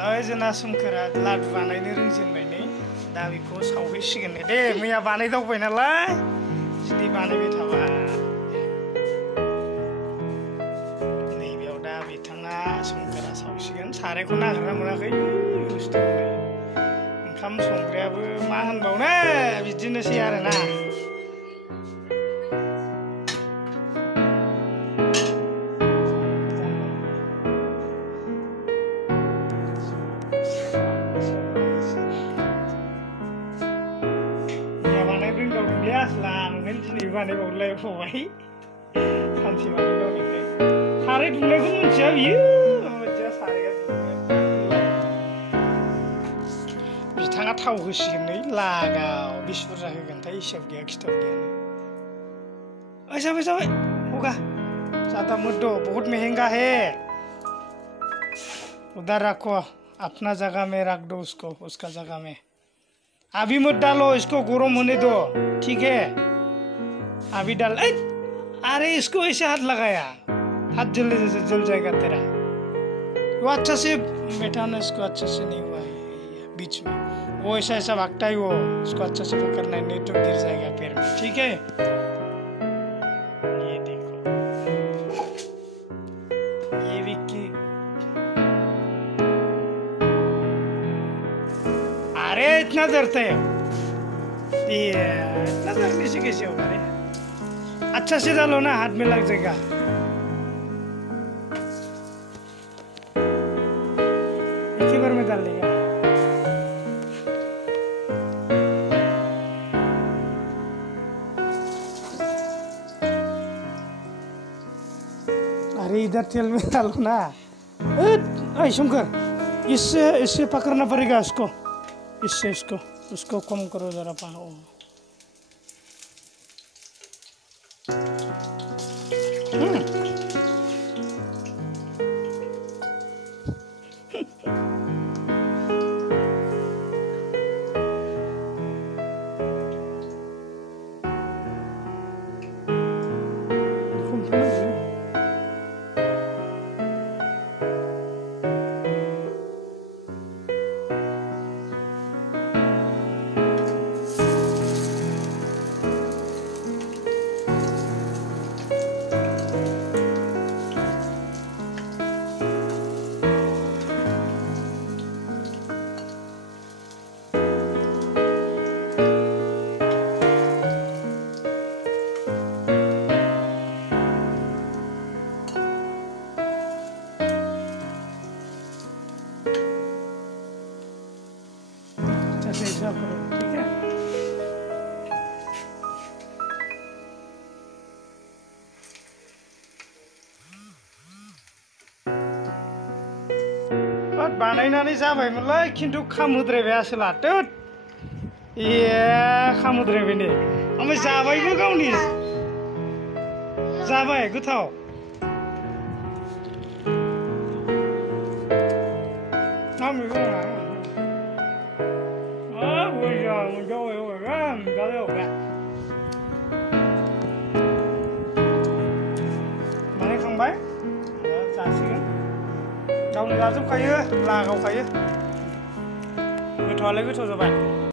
जोंना सोमखोरा लादु बानायनो रोंजेनबाय नै दा बेखौ सावहैसिगोन दे मैया बानायदावबाय नालाय दिनै बानायबाय थाबा नैबेयाव दा बिथाङा सोमखोरा सावसिगोन सारायखौ नागिरना मोनाखै बुस्थु ओंखाम संग्रायाबो मा होनबावनो बिदिनोसै आरोना बानायबावलाय फबाय सानसे बानायबावनायखाय साराय दुंनायखौ मिथिया बियो मिथिया साराया बिथाङा थाव होसिगोन नै लागाव बेसे बुरजा होगोनथाय हिसाब गैया खिथाब गैयानो जाबाय जाबाय होगा ज़्यादा मत दो बहुत महंगा है उधर रखो अपना जगह में रख दो उसको उसका जगह में अभी मत डालो इसको गरम होने दो ठीक है अभी डाल अरे इसको ऐसे हाथ लगाया हाथ जल जाएगा तेरा वो अच्छा से बैठाना इसको अच्छा से नहीं हुआ है बीच में वो ऐसा ऐसा भागता है वो इसको अच्छा से पकड़ना है नहीं तो गिर जाएगा पैर में ठीक है ये देखो ये विक्की अरे इतना डरते है इतना डरने से कैसे होगा रे अच्छा से डालो ना हाथ में लग जाएगा एक ही बार में डाल लेगा अरे इधर तेल में डालो ना शंकर इससे इससे पकड़ना पड़ेगा इसको इससे उसको कम करो जरा पाओ ऐसा करो ठीक है बानायनानै जाबायमोनलाय खिन्थु खामहोद्रायबाय आसोला टोट खामहोद्रायबाय नै ओमफ्राय जाबायबो गावनि जाबाय गोथाव मा मैगं बानायखांबाय जासिगोन गावनो जाजोबखायो लागावखायो गोथावालाय गोथाव जाबाय